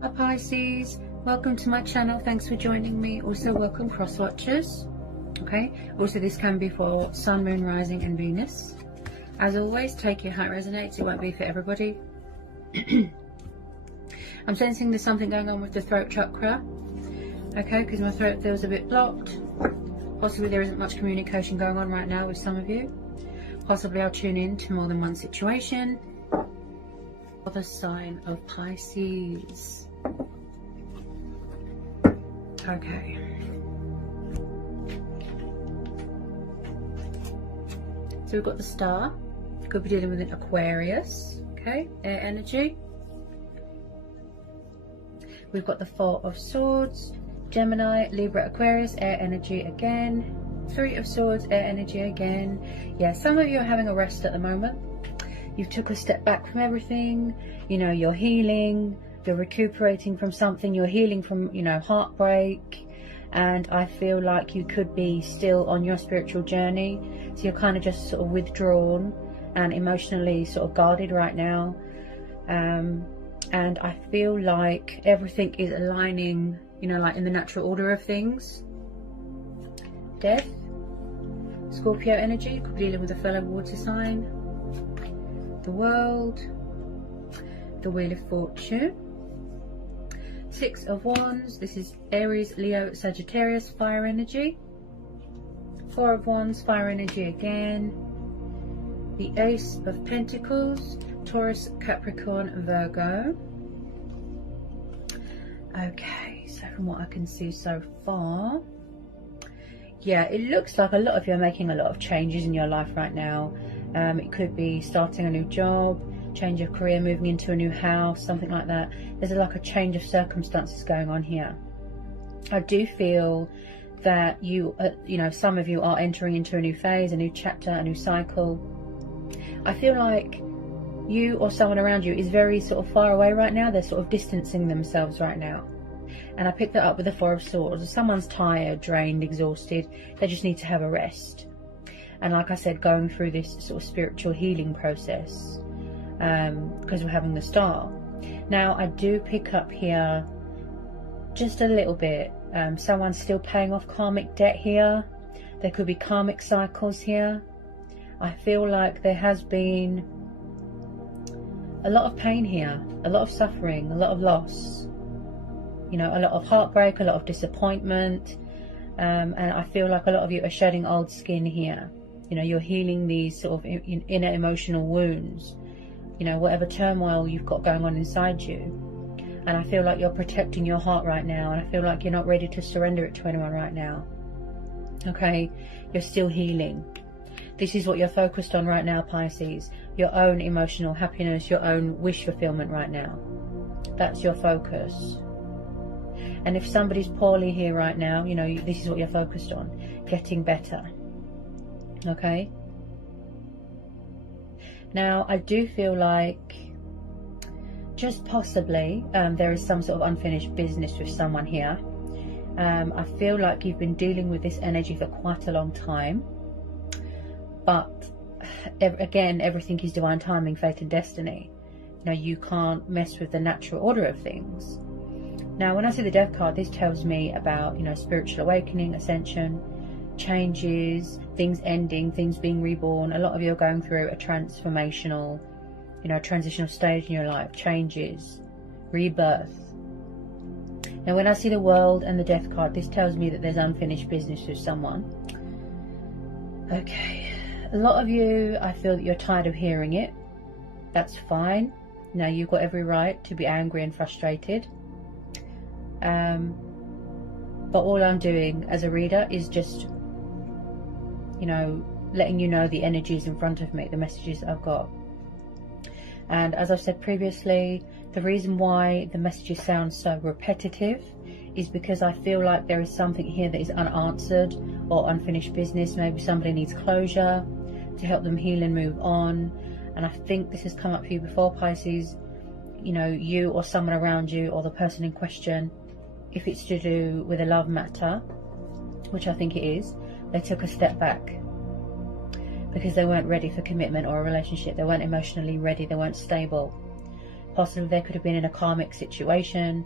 Hi Pisces, welcome to my channel. Thanks for joining me. Also welcome cross watchers. Okay, also this can be for Sun, Moon, Rising and Venus. As always, take your how it resonates. It won't be for everybody. I'm sensing there's something going on with the throat chakra. Okay, because my throat feels a bit blocked. Possibly there isn't much communication going on right now with some of you. Possibly I'll tune in to more than one situation. The sign of Pisces. Okay. So we've got the star. Could be dealing with an Aquarius. Okay, air energy. We've got the Four of Swords, Gemini, Libra, Aquarius, air energy again. Three of Swords, air energy again. Yeah, some of you are having a rest at the moment. You've took a step back from everything, you know, you're healing, you're recuperating from something, you're healing from, you know, heartbreak. And I feel like you could be still on your spiritual journey. So you're kind of just sort of withdrawn and emotionally sort of guarded right now. And I feel like everything is aligning, you know, like in the natural order of things. Death, Scorpio energy, could be dealing with a fellow water sign. The World, the Wheel of Fortune, Six of Wands, this is Aries, Leo, Sagittarius, fire energy. Four of Wands, fire energy again. The Ace of Pentacles, Taurus, Capricorn, Virgo. Okay, so from what I can see so far, yeah, it looks like a lot of you are making a lot of changes in your life right now. It could be starting a new job, change of career, moving into a new house, something like that. There's like a change of circumstances going on here. I do feel that you know, some of you are entering into a new phase, a new chapter, a new cycle. I feel like you or someone around you is very sort of far away right now. They're sort of distancing themselves right now. And I picked that up with the Four of Swords. Someone's tired, drained, exhausted. They just need to have a rest. And like I said, going through this sort of spiritual healing process, because we're having the star. Now, I do pick up here just a little bit. Someone's still paying off karmic debt here. There could be karmic cycles here. I feel like there has been a lot of pain here, a lot of suffering, a lot of loss. You know, a lot of heartbreak, a lot of disappointment. And I feel like a lot of you are shedding old skin here. You know, you're healing these sort of inner emotional wounds, you know, whatever turmoil you've got going on inside you. And I feel like you're protecting your heart right now. And I feel like you're not ready to surrender it to anyone right now. Okay, you're still healing. This is what you're focused on right now, Pisces. Your own emotional happiness, your own wish fulfillment right now. That's your focus. And if somebody's poorly here right now, you know, this is what you're focused on. Getting better. Okay. Now, I do feel like just possibly there is some sort of unfinished business with someone here. I feel like you've been dealing with this energy for quite a long time. But again, everything is divine timing, fate and destiny. You know, you can't mess with the natural order of things. Now, when I see the Death card, this tells me about, you know, spiritual awakening, ascension, changes, things ending, things being reborn. A lot of you are going through a transformational, you know, transitional stage in your life, changes, rebirth. Now, when I see the World and the Death card, this tells me that there's unfinished business with someone. Okay, a lot of you, I feel that you're tired of hearing it. That's fine. Now, you've got every right to be angry and frustrated. But all I'm doing as a reader is just, you know, letting you know the energies in front of me, the messages I've got. And as I've said previously, the reason why the messages sound so repetitive is because I feel like there is something here that is unanswered or unfinished business. Maybe somebody needs closure to help them heal and move on. And I think this has come up for you before, Pisces. You know, you or someone around you or the person in question, if it's to do with a love matter, which I think it is, they took a step back because they weren't ready for commitment or a relationship. They weren't emotionally ready. They weren't stable. Possibly they could have been in a karmic situation.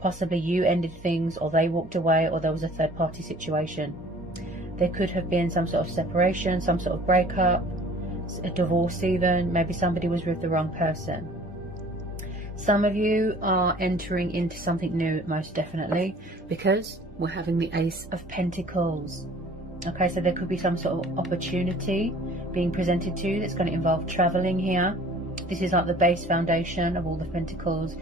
Possibly you ended things, or they walked away, or there was a third party situation. There could have been some sort of separation, some sort of breakup, a divorce even. Maybe somebody was with the wrong person. Some of you are entering into something new, most definitely, because we're having the Ace of Pentacles. Okay, so there could be some sort of opportunity being presented to you that's going to involve traveling here. This is like the base foundation of all the Pentacles.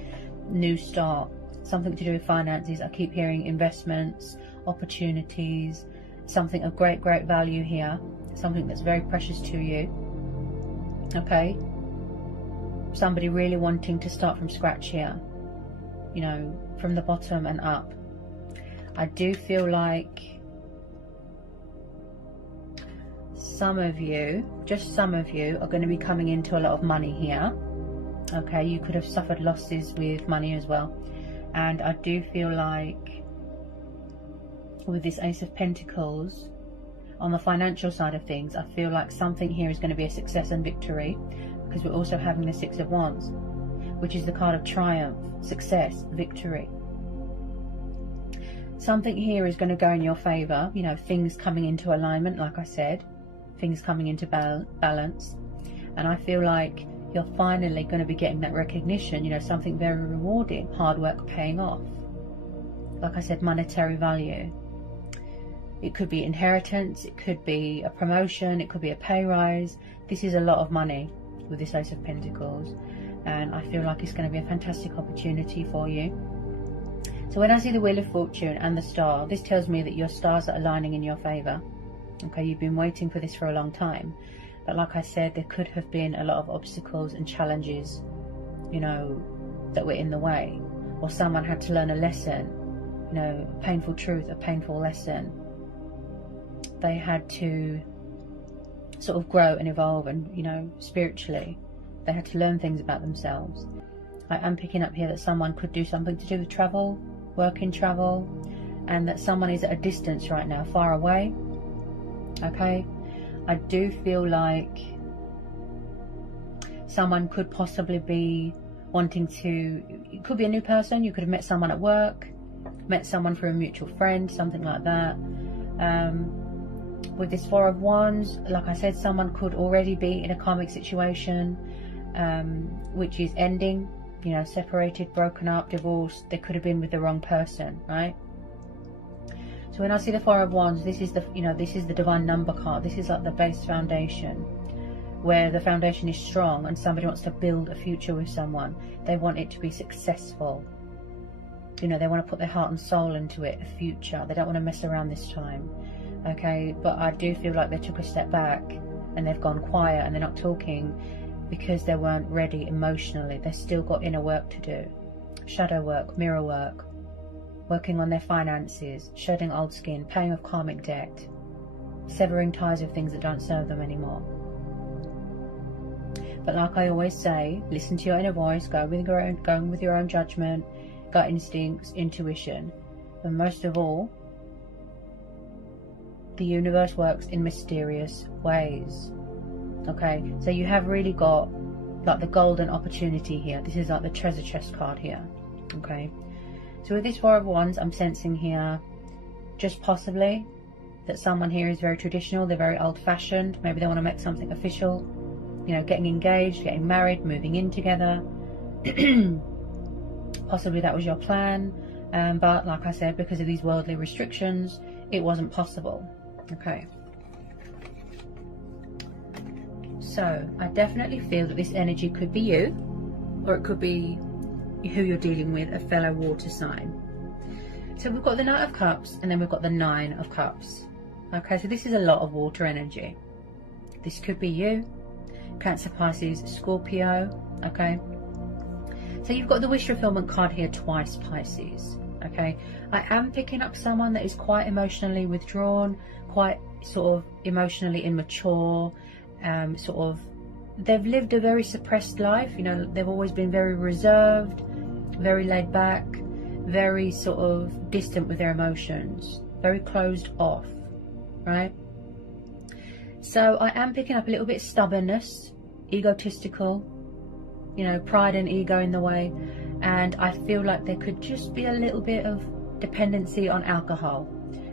New start, something to do with finances. I keep hearing investments, opportunities, something of great value here, something that's very precious to you. Okay, somebody really wanting to start from scratch here, you know, from the bottom and up. I do feel like some of you, just some of you, are going to be coming into a lot of money here. Okay, you could have suffered losses with money as well. And I do feel like with this Ace of Pentacles, on the financial side of things, I feel like something here is going to be a success and victory, because we're also having the Six of Wands, which is the card of triumph, success, victory. Something here is going to go in your favor, you know, things coming into alignment, like I said, things coming into balance. And I feel like you're finally going to be getting that recognition, you know, something very rewarding, hard work paying off. Like I said, monetary value. It could be inheritance, it could be a promotion, it could be a pay rise. This is a lot of money with this Ace of Pentacles, and I feel like it's going to be a fantastic opportunity for you. So when I see the Wheel of Fortune and the star, this tells me that your stars are aligning in your favor. Okay, you've been waiting for this for a long time, but like I said, there could have been a lot of obstacles and challenges, you know, that were in the way, or someone had to learn a lesson, you know, a painful truth, a painful lesson. They had to sort of grow and evolve, and, you know, spiritually they had to learn things about themselves. I am picking up here that someone could do something to do with travel, work in travel, and that someone is at a distance right now, far away. Okay, I do feel like someone could possibly be wanting to, it could be a new person, you could have met someone at work, met someone through a mutual friend, something like that. With this Four of Wands, like I said, someone could already be in a karmic situation, which is ending, you know, separated, broken up, divorced. They could have been with the wrong person, right? So when I see the Four of Wands, this is the, you know, this is the divine number card. This is like the base foundation, where the foundation is strong and somebody wants to build a future with someone. They want it to be successful. You know, they want to put their heart and soul into it, a future. They don't want to mess around this time. Okay, but I do feel like they took a step back and they've gone quiet and they're not talking because they weren't ready emotionally. They've still got inner work to do. Shadow work, mirror work, working on their finances, shedding old skin, paying off karmic debt, severing ties with things that don't serve them anymore. But like I always say, listen to your inner voice, go with your own judgment, gut instincts, intuition, and most of all, the universe works in mysterious ways. Okay, so you have really got like the golden opportunity here. This is like the treasure chest card here. Okay, so with this Four of Wands, I'm sensing here just possibly that someone here is very traditional. They're very old-fashioned. Maybe they want to make something official, you know, getting engaged, getting married, moving in together. Possibly that was your plan, but like I said, because of these worldly restrictions, it wasn't possible. Okay, so I definitely feel that this energy could be you, or it could be who you're dealing with, a fellow water sign. So we've got the Knight of Cups, and then we've got the Nine of Cups. Okay, so this is a lot of water energy. This could be you, Cancer, Pisces, Scorpio. Okay, so you've got the wish fulfillment card here twice, Pisces. Okay, I am picking up someone that is quite emotionally withdrawn, quite sort of emotionally immature, sort of, they've lived a very suppressed life. You know, they've always been very reserved, very laid back, very sort of distant with their emotions, very closed off, right? So I am picking up a little bit of stubbornness, egotistical, you know, pride and ego in the way. And I feel like there could just be a little bit of dependency on alcohol,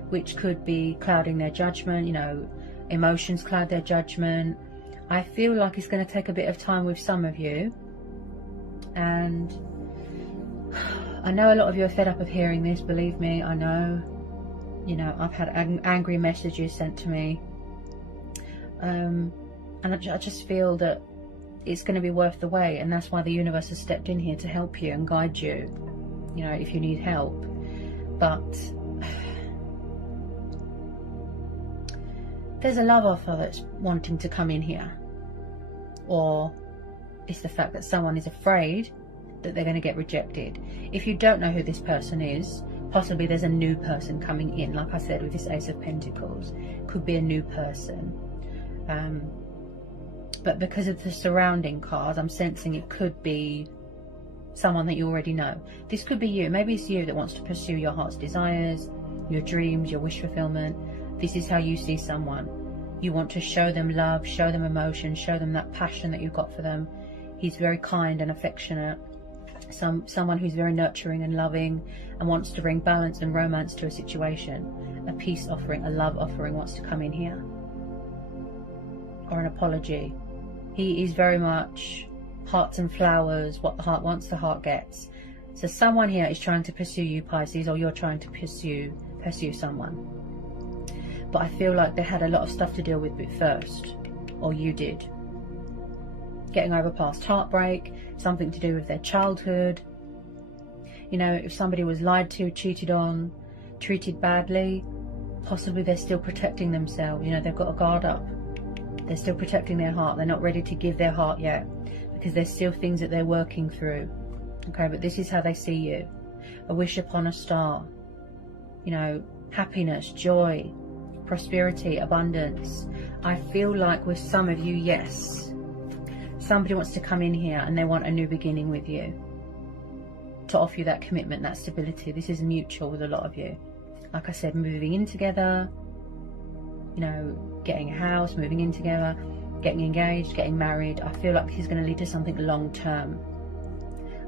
which could be clouding their judgment, you know, emotions cloud their judgment. I feel like it's going to take a bit of time with some of you. And I know a lot of you are fed up of hearing this, believe me, I know. You know, I've had angry messages sent to me. And I just feel that it's going to be worth the wait, and that's why the universe has stepped in here to help you and guide you, you know, if you need help. But there's a love offer that's wanting to come in here, or it's the fact that someone is afraid that they're going to get rejected. If you don't know who this person is, possibly there's a new person coming in. Like I said, with this Ace of Pentacles, could be a new person. But because of the surrounding card, I'm sensing it could be someone that you already know. This could be you. Maybe it's you that wants to pursue your heart's desires, your dreams, your wish fulfillment. This is how you see someone. You want to show them love, show them emotion, show them that passion that you've got for them. He's very kind and affectionate. Someone who's very nurturing and loving and wants to bring balance and romance to a situation. A peace offering, a love offering wants to come in here. Or an apology. He is very much hearts and flowers, what the heart wants, the heart gets. So someone here is trying to pursue you, Pisces, or you're trying to pursue someone. But I feel like they had a lot of stuff to deal with first, or you did. Getting over past heartbreak, something to do with their childhood. You know, if somebody was lied to, cheated on, treated badly, possibly they're still protecting themselves. You know, they've got a guard up. They're still protecting their heart. They're not ready to give their heart yet, because there's still things that they're working through. Okay, but this is how they see you. A wish upon a star. You know, happiness, joy, prosperity, abundance. I feel like with some of you, yes, somebody wants to come in here and they want a new beginning with you, to offer you that commitment, that stability. This is mutual with a lot of you. Like I said, moving in together, you know, getting a house, moving in together, getting engaged, getting married. I feel like this is going to lead to something long term.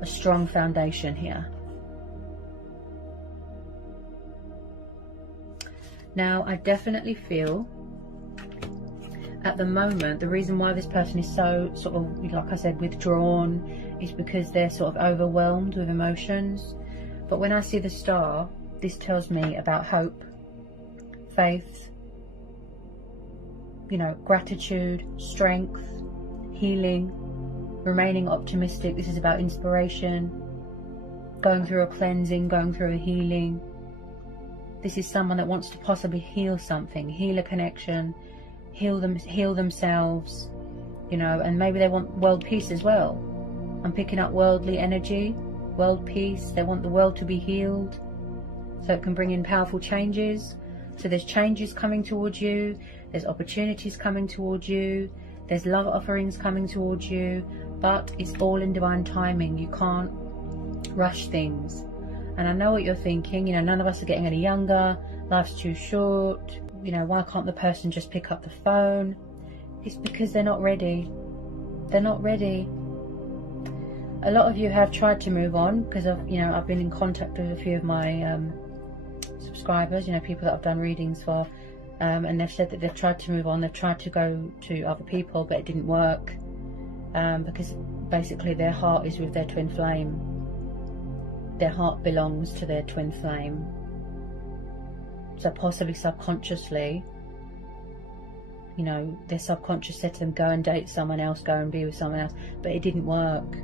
A strong foundation here. Now, I definitely feel at the moment, the reason why this person is so sort of, like I said, withdrawn, is because they're sort of overwhelmed with emotions. But when I see the star, this tells me about hope, faith, you know, gratitude, strength, healing, remaining optimistic. This is about inspiration, going through a cleansing, going through a healing. This is someone that wants to possibly heal something, heal a connection, heal themselves, you know, and maybe they want world peace as well. I'm picking up worldly energy, world peace. They want the world to be healed so it can bring in powerful changes. So there's changes coming towards you. There's opportunities coming towards you. There's love offerings coming towards you. But it's all in divine timing. You can't rush things. And I know what you're thinking. You know, none of us are getting any younger. Life's too short. You know, why can't the person just pick up the phone? It's because they're not ready. They're not ready. A lot of you have tried to move on, because I've been in contact with a few of my subscribers, you know, people that I've done readings for, and they've said that they've tried to move on. They've tried to go to other people, but it didn't work, because basically their heart is with their twin flame. Their heart belongs to their twin flame. So possibly subconsciously, you know, their subconscious said to them, go and date someone else, go and be with someone else, but it didn't work.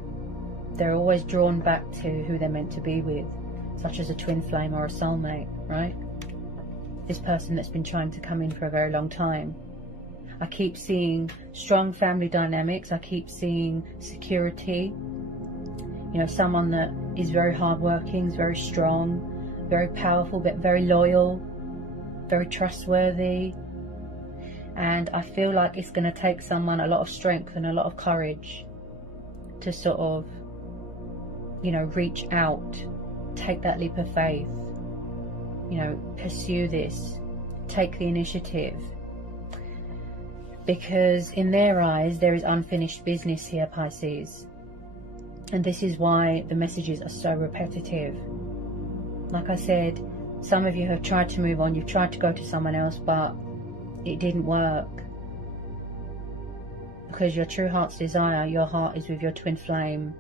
They're always drawn back to who they're meant to be with, such as a twin flame or a soulmate, right? This person that's been trying to come in for a very long time. I keep seeing strong family dynamics. I keep seeing security. You know, someone that is very hardworking, is very strong, very powerful, but very loyal, very trustworthy. And I feel like it's going to take someone a lot of strength and a lot of courage to sort of, you know, reach out, take that leap of faith, you know, pursue this, take the initiative. Because in their eyes, there is unfinished business here, Pisces. And this is why the messages are so repetitive. Like I said, some of you have tried to move on. You've tried to go to someone else, but it didn't work. Because your true heart's desire, your heart is with your twin flame.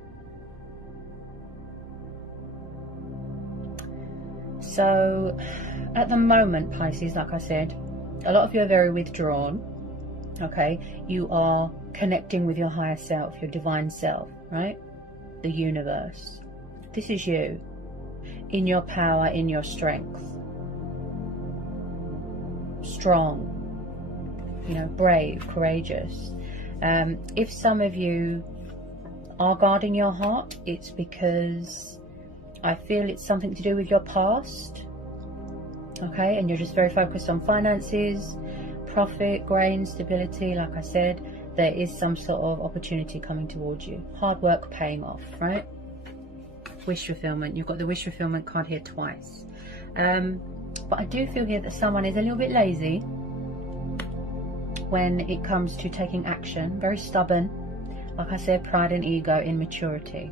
So, at the moment, Pisces, like I said, a lot of you are very withdrawn. Okay? You are connecting with your higher self, your divine self, right? The universe. This is you. In your power, in your strength. Strong. You know, brave, courageous. If some of you are guarding your heart, it's because I feel it's something to do with your past. Okay, and you're just very focused on finances, profit, gain, stability. Like I said, there is some sort of opportunity coming towards you. Hard work paying off, right? Wish fulfillment. You've got the wish fulfillment card here twice. But I do feel here that someone is a little bit lazy when it comes to taking action. Very stubborn. Like I said, pride and ego, immaturity.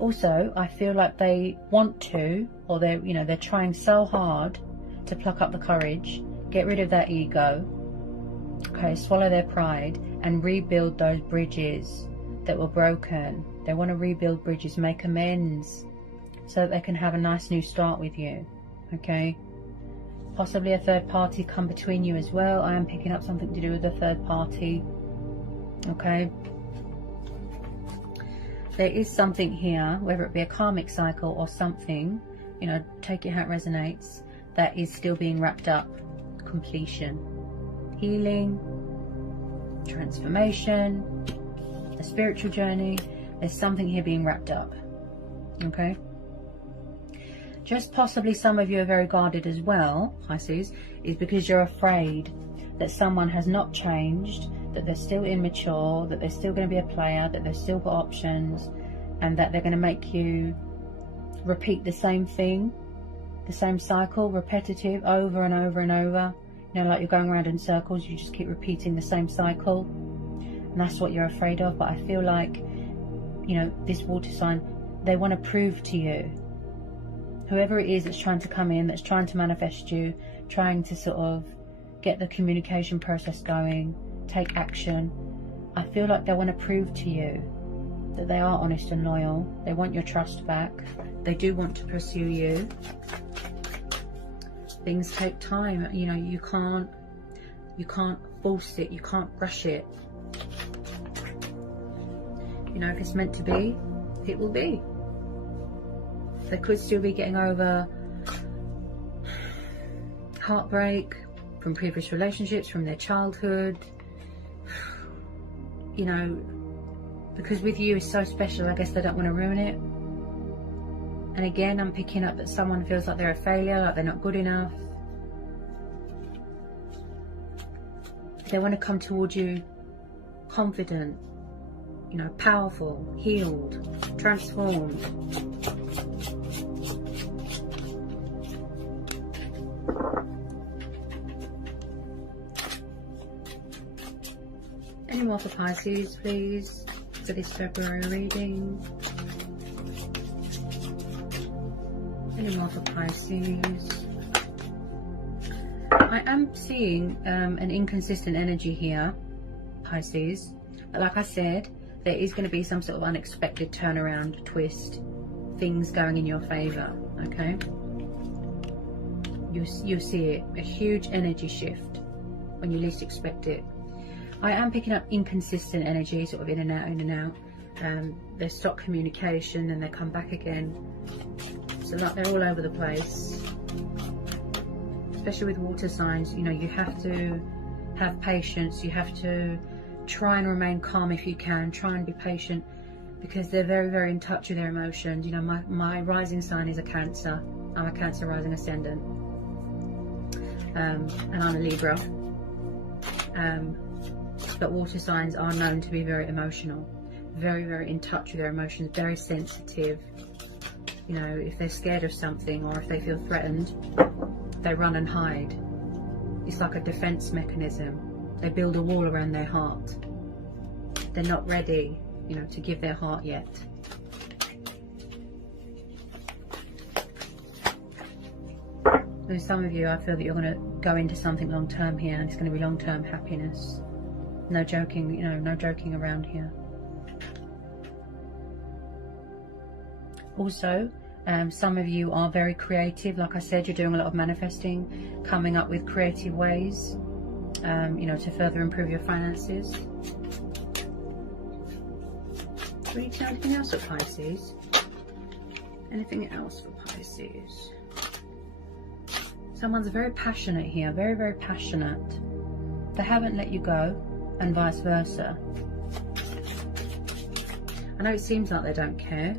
Also, I feel like they want to, or they're trying so hard to pluck up the courage, get rid of that ego, okay, swallow their pride and rebuild those bridges that were broken. They want to rebuild bridges, make amends, so that they can have a nice new start with you, okay? Possibly a third party come between you as well. I am picking up something to do with a third party, okay? There is something here, whether it be a karmic cycle or something, you know, take it how it resonates, that is still being wrapped up. Completion, healing, transformation, a spiritual journey. There's something here being wrapped up, okay? Just possibly some of you are very guarded as well, Pisces, is because you're afraid that someone has not changed, that they're still immature, that they're still going to be a player, that they've still got options, and that they're going to make you repeat the same thing, the same cycle, repetitive, over and over and over. You know, like you're going around in circles, you just keep repeating the same cycle, and that's what you're afraid of. But I feel like, you know, this water sign, they want to prove to you, whoever it is that's trying to come in, that's trying to manifest you, trying to sort of get the communication process going, take action, I feel like they want to prove to you that they are honest and loyal. They want your trust back. They do want to pursue you. Things take time. You know, you can't force it. You can't rush it. You know, if it's meant to be, it will be. They could still be getting over heartbreak from previous relationships, from their childhood. You know, because with you is so special, I guess they don't want to ruin it. And again, I'm picking up that someone feels like they're a failure, like they're not good enough. They want to come towards you confident, you know, powerful, healed, transformed. Any more for Pisces, please, for this February reading? Any more for Pisces? I am seeing an inconsistent energy here, Pisces. But like I said, there is going to be some sort of unexpected turnaround, twist, things going in your favour, okay? You'll see it, a huge energy shift when you least expect it. I am picking up inconsistent energy, sort of in and out, in and out. They stop communication and they come back again. So like they're all over the place. Especially with water signs, you know, you have to have patience. You have to try and remain calm if you can. Try and be patient, because they're very, very in touch with their emotions. You know, my rising sign is a Cancer. I'm a Cancer rising ascendant. And I'm a Libra. But water signs are known to be very emotional, very, very in touch with their emotions, very sensitive. You know, if they're scared of something or if they feel threatened, they run and hide. It's like a defense mechanism. They build a wall around their heart. They're not ready. you know, to give their heart yet. With some of you, I feel that you're going to go into something long term here, and it's going to be long term happiness. No joking, you know, no joking around here. Also, some of you are very creative. Like I said, you're doing a lot of manifesting, coming up with creative ways, you know, to further improve your finances. Do we need to know anything else for Pisces? Anything else for Pisces? Someone's very passionate here, very, very passionate. They haven't let you go, and vice versa. I know it seems like they don't care,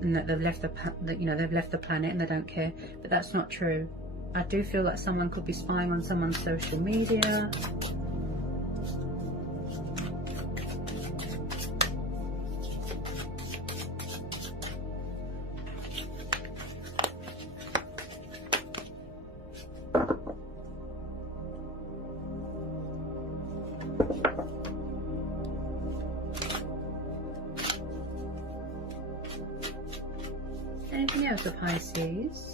and that they've left they've left the planet and they don't care, but that's not true. I do feel like someone could be spying on someone's social media. Anything else for Pisces?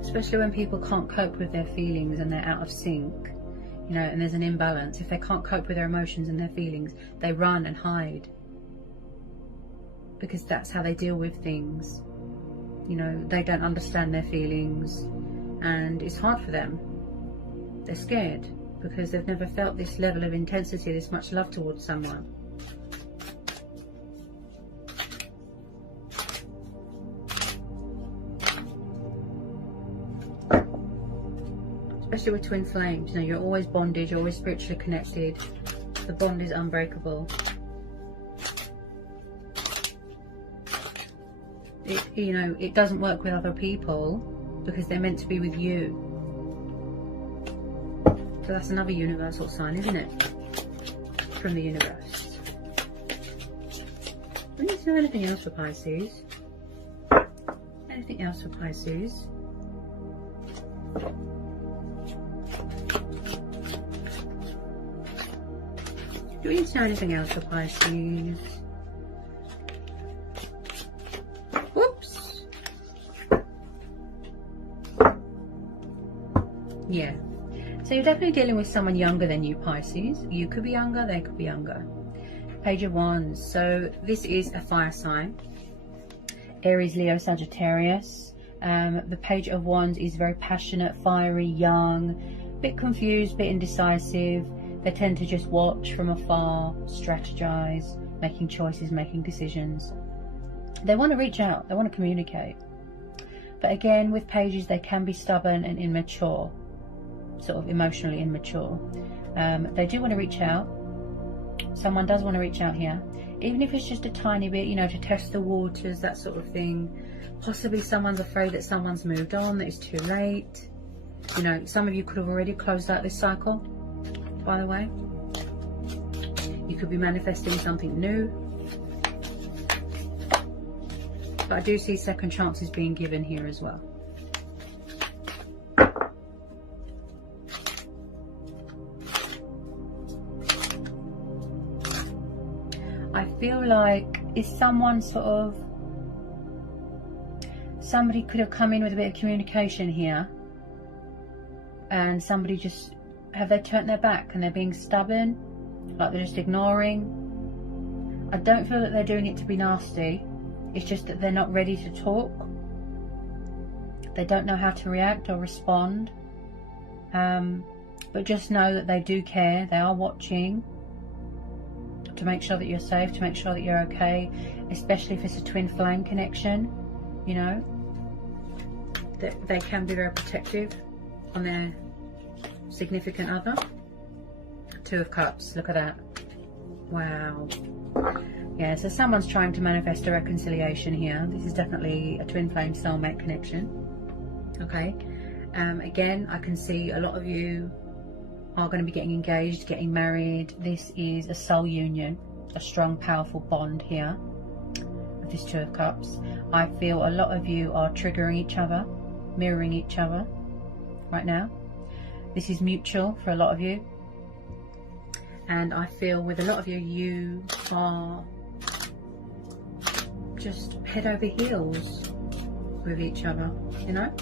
Especially when people can't cope with their feelings and they're out of sync, you know, and there's an imbalance. If they can't cope with their emotions and their feelings, they run and hide, because that's how they deal with things. You know, they don't understand their feelings and it's hard for them. They're scared because they've never felt this level of intensity, this much love towards someone. Especially with twin flames, you know, you're always bonded, you're always spiritually connected. The bond is unbreakable. You know, it doesn't work with other people because they're meant to be with you. So that's another universal sign, isn't it? From the universe. We need to know anything else for Pisces. Anything else for Pisces? Do we need to know anything else for Pisces? Whoops. Yeah. So you're definitely dealing with someone younger than you, Pisces. You could be younger, they could be younger. Page of Wands. So this is a fire sign. Aries, Leo, Sagittarius. The Page of Wands is very passionate, fiery, young, bit confused, bit indecisive. They tend to just watch from afar, strategize, making choices, making decisions. They want to reach out, they want to communicate. But again, with pages, they can be stubborn and immature, sort of emotionally immature. They do want to reach out. Someone does want to reach out here, even if it's just a tiny bit, you know, to test the waters, that sort of thing. Possibly someone's afraid that someone's moved on, that it's too late. You know, some of you could have already closed out this cycle, by the way. You could be manifesting something new. But I do see second chances being given here as well. I feel like is someone sort of, somebody could have come in with a bit of communication here, and somebody just, have they turned their back and they're being stubborn, like they're just ignoring? I don't feel that they're doing it to be nasty. It's just that they're not ready to talk. They don't know how to react or respond. But just know that they do care. They are watching to make sure that you're safe, to make sure that you're okay, especially if it's a twin flame connection, you know. That they can be very protective on their significant other. Two of Cups, look at that. Wow. Yeah, so someone's trying to manifest a reconciliation here. This is definitely a twin flame soulmate connection. Okay. Again, I can see a lot of you are going to be getting engaged, getting married. This is a soul union, a strong, powerful bond here. with this Two of Cups. I feel a lot of you are triggering each other, mirroring each other right now. This is mutual for a lot of you. And I feel with a lot of you, you are just head over heels with each other, you know?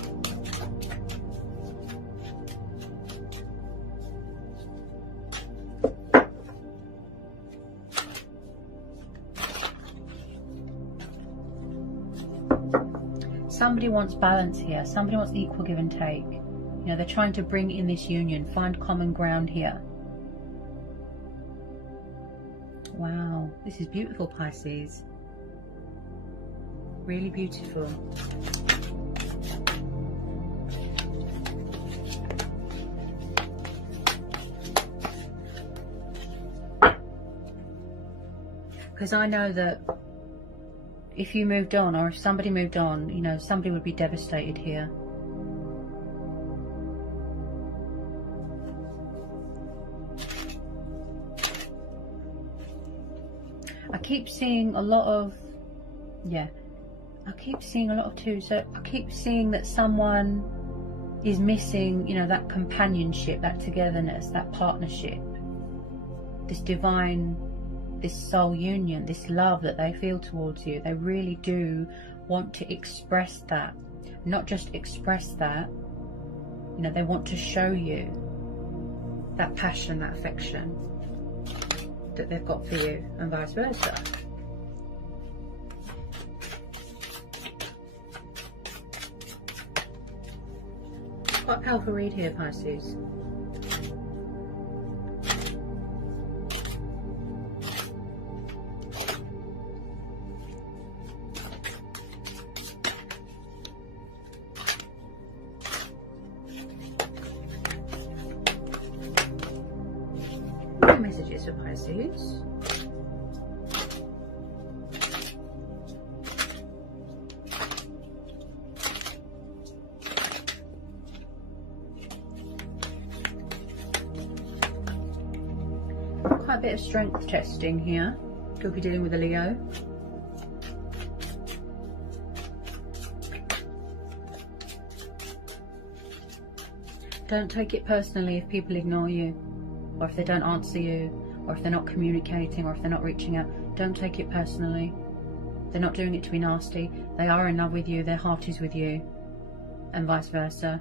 Somebody wants balance here. Somebody wants equal give and take. You know, they're trying to bring in this union, find common ground here. Wow, this is beautiful, Pisces. Really beautiful. Because I know that if you moved on, or if somebody moved on, you know, somebody would be devastated here. I keep seeing a lot of, I keep seeing a lot of two. So I keep seeing that someone is missing, you know, that companionship, that togetherness, that partnership, this divine, this soul union, this love that they feel towards you. They really do want to express that. Not just express that, you know, they want to show you that passion, that affection that they've got for you, and vice versa. Quite a powerful read here, Pisces. What messages for Pisces? Quite a bit of strength testing here. Could be dealing with a Leo. Don't take it personally if people ignore you, or if they don't answer you, or if they're not communicating, or if they're not reaching out. Don't take it personally. They're not doing it to be nasty. They are in love with you. Their heart is with you, and vice versa.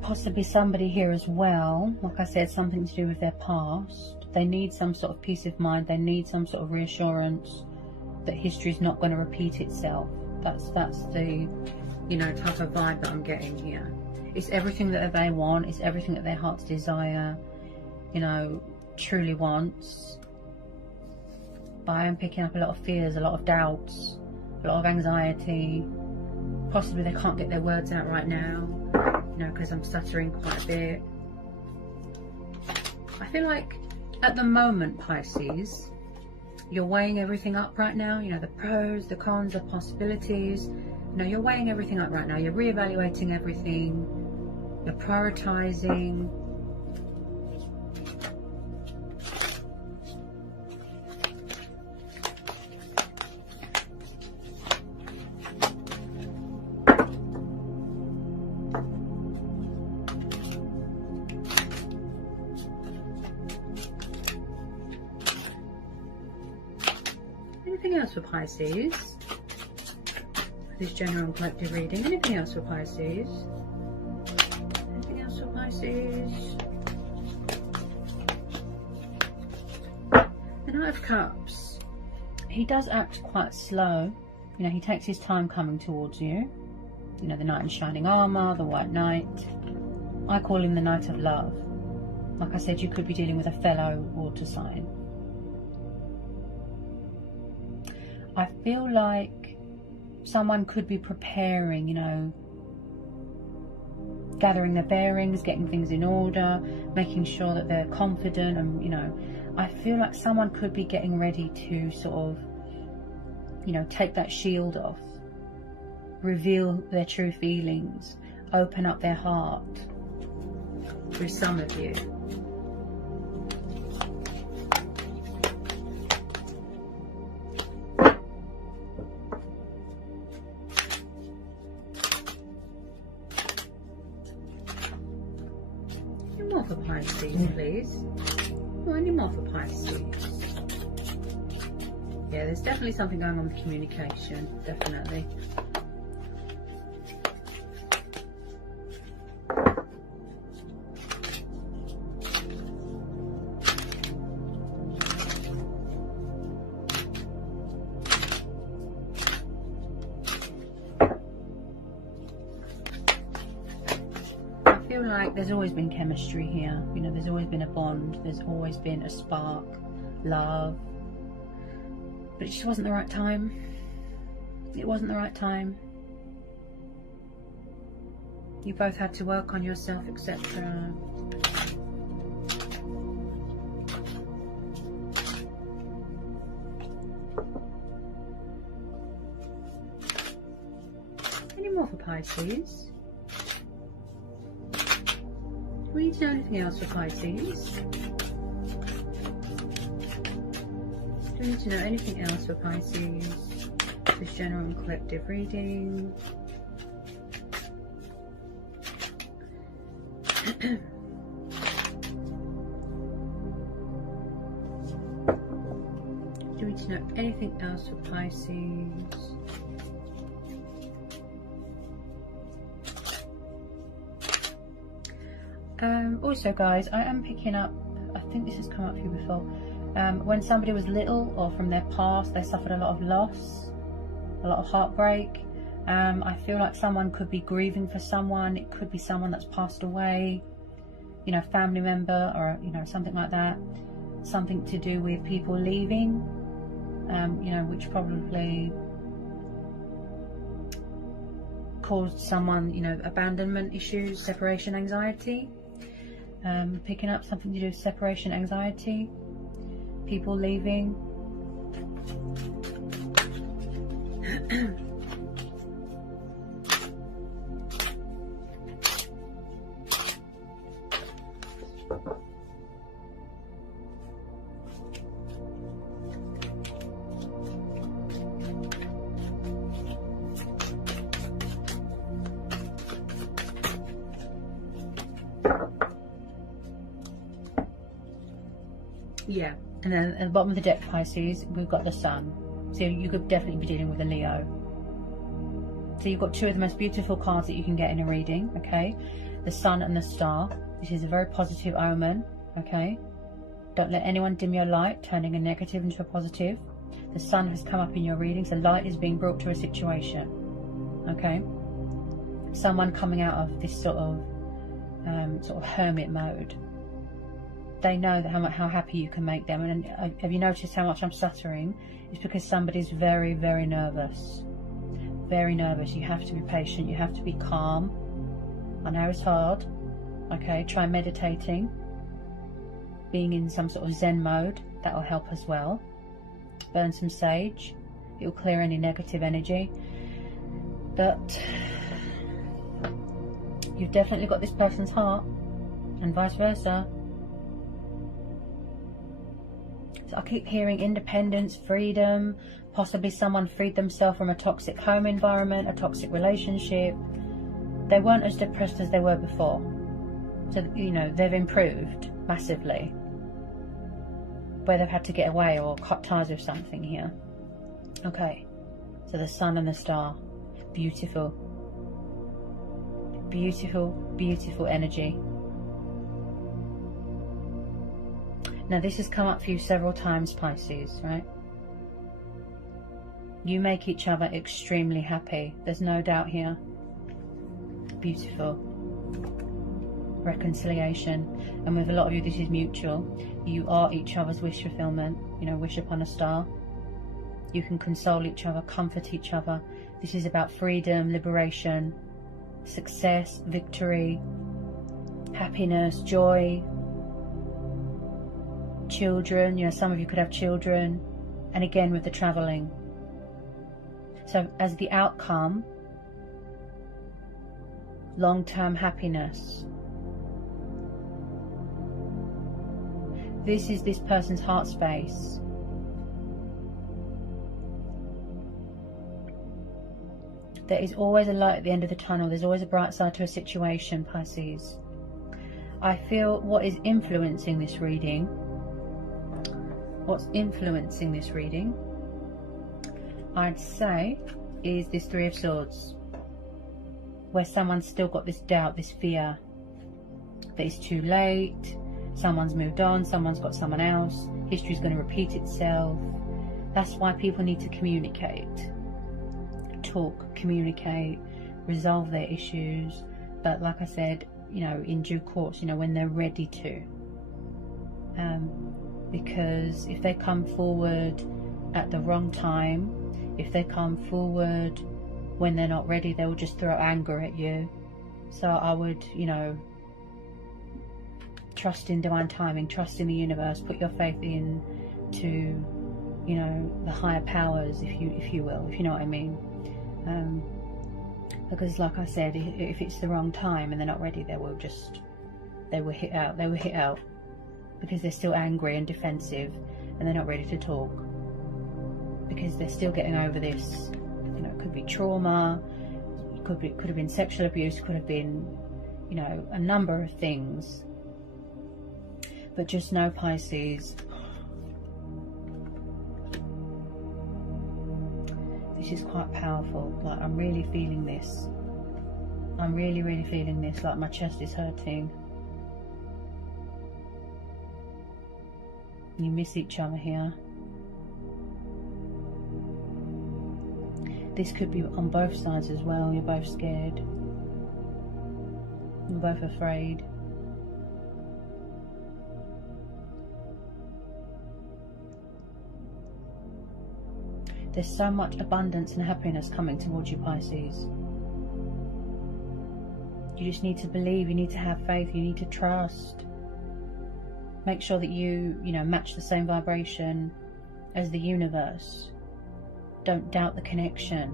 Possibly somebody here as well, like I said, something to do with their past. They need some sort of peace of mind. They need some sort of reassurance that history is not going to repeat itself. That's the, you know, type of vibe that I'm getting here. It's everything that they want. It's everything that their heart's desire, you know, truly wants. But I am picking up a lot of fears, a lot of doubts, a lot of anxiety. Possibly they can't get their words out right now. You know, because I'm stuttering quite a bit. I feel like at the moment, Pisces, you're weighing everything up right now. You know, the pros, the cons, the possibilities. You know, you're weighing everything up right now. You're reevaluating everything. You're prioritizing. Anything else for Pisces? This general and collective reading. Anything else for Pisces? Anything else for Pisces? The Knight of Cups. He does act quite slow. You know, he takes his time coming towards you. You know, the knight in shining armour, the white knight. I call him the knight of love. Like I said, you could be dealing with a fellow water sign. I feel like someone could be preparing, you know, gathering their bearings, getting things in order, making sure that they're confident, and, you know, I feel like someone could be getting ready to sort of, you know, take that shield off, reveal their true feelings, open up their heart with some of you. Any more for Pisces, please? Oh, any more for Pisces? Yeah, there's definitely something going on with communication, definitely. Like there's always been chemistry here, you know, there's always been a bond, there's always been a spark, love, but it just wasn't the right time. It wasn't the right time. You both had to work on yourself, etc. Any more for Pisces? Do we need to know anything else for Pisces? Do we need to know anything else for Pisces? This general and collective reading. Do we need to know anything else for Pisces? Also guys, I am picking up, I think this has come up for you before, when somebody was little or from their past, they suffered a lot of loss, a lot of heartbreak. I feel like someone could be grieving for someone. It could be someone that's passed away, you know, family member, or, you know, something like that. Something to do with people leaving, you know, which probably caused someone, you know, abandonment issues, separation anxiety. Picking up something to do with separation anxiety, people leaving. Yeah, and then at the bottom of the deck, Pisces, we've got the Sun. So you could definitely be dealing with a Leo. So you've got two of the most beautiful cards that you can get in a reading, okay? The Sun and the Star. This is a very positive omen, okay? Don't let anyone dim your light, turning a negative into a positive. The Sun has come up in your reading, so light is being brought to a situation, okay? Someone coming out of this sort of hermit mode. They know that how happy you can make them. And have you noticed how much I'm stuttering? It's because somebody's very, very nervous. Very nervous. You have to be patient. You have to be calm. I know it's hard. Okay, try meditating. Being in some sort of Zen mode. That will help as well. Burn some sage. It will clear any negative energy. But you've definitely got this person's heart. And vice versa. So I keep hearing independence, freedom, possibly someone freed themselves from a toxic home environment, a toxic relationship. They weren't as depressed as they were before. So, you know, they've improved massively. Where they've had to get away or cut ties with something here. Okay, so the Sun and the Star. Beautiful. Beautiful, beautiful energy. Now this has come up for you several times, Pisces, right? You make each other extremely happy. There's no doubt here. Beautiful. Reconciliation. And with a lot of you, this is mutual. You are each other's wish fulfillment. You know, wish upon a star. You can console each other, comfort each other. This is about freedom, liberation, success, victory, happiness, joy, children. You know, some of you could have children. And again, with the traveling. So as the outcome, long-term happiness. This is this person's heart space. There is always a light at the end of the tunnel. There's always a bright side to a situation, Pisces. I feel what is influencing this reading, I'd say, is this Three of Swords. Where someone's still got this doubt, this fear that it's too late, someone's moved on, someone's got someone else, history's going to repeat itself. That's why people need to communicate. Talk, communicate, resolve their issues. But like I said, you know, in due course, you know, when they're ready to. Because if they come forward at the wrong time, if they come forward when they're not ready, they will just throw anger at you. So I would, you know, trust in divine timing, trust in the universe, put your faith in to, you know, the higher powers, if you will, if you know what I mean. Because like I said, if it's the wrong time and they're not ready, they will hit out because they're still angry and defensive and they're not ready to talk, because they're still getting over this. You know, it could be trauma, could have been sexual abuse, could have been, you know, a number of things. But just know, Pisces, this is quite powerful. Like, I'm really feeling this. I'm really feeling this. Like, my chest is hurting. You miss each other here. This could be on both sides as well. You're both scared. You're both afraid. There's so much abundance and happiness coming towards you, Pisces. You just need to believe, you need to have faith, you need to trust. Make sure that you know, match the same vibration as the universe. Don't doubt the connection.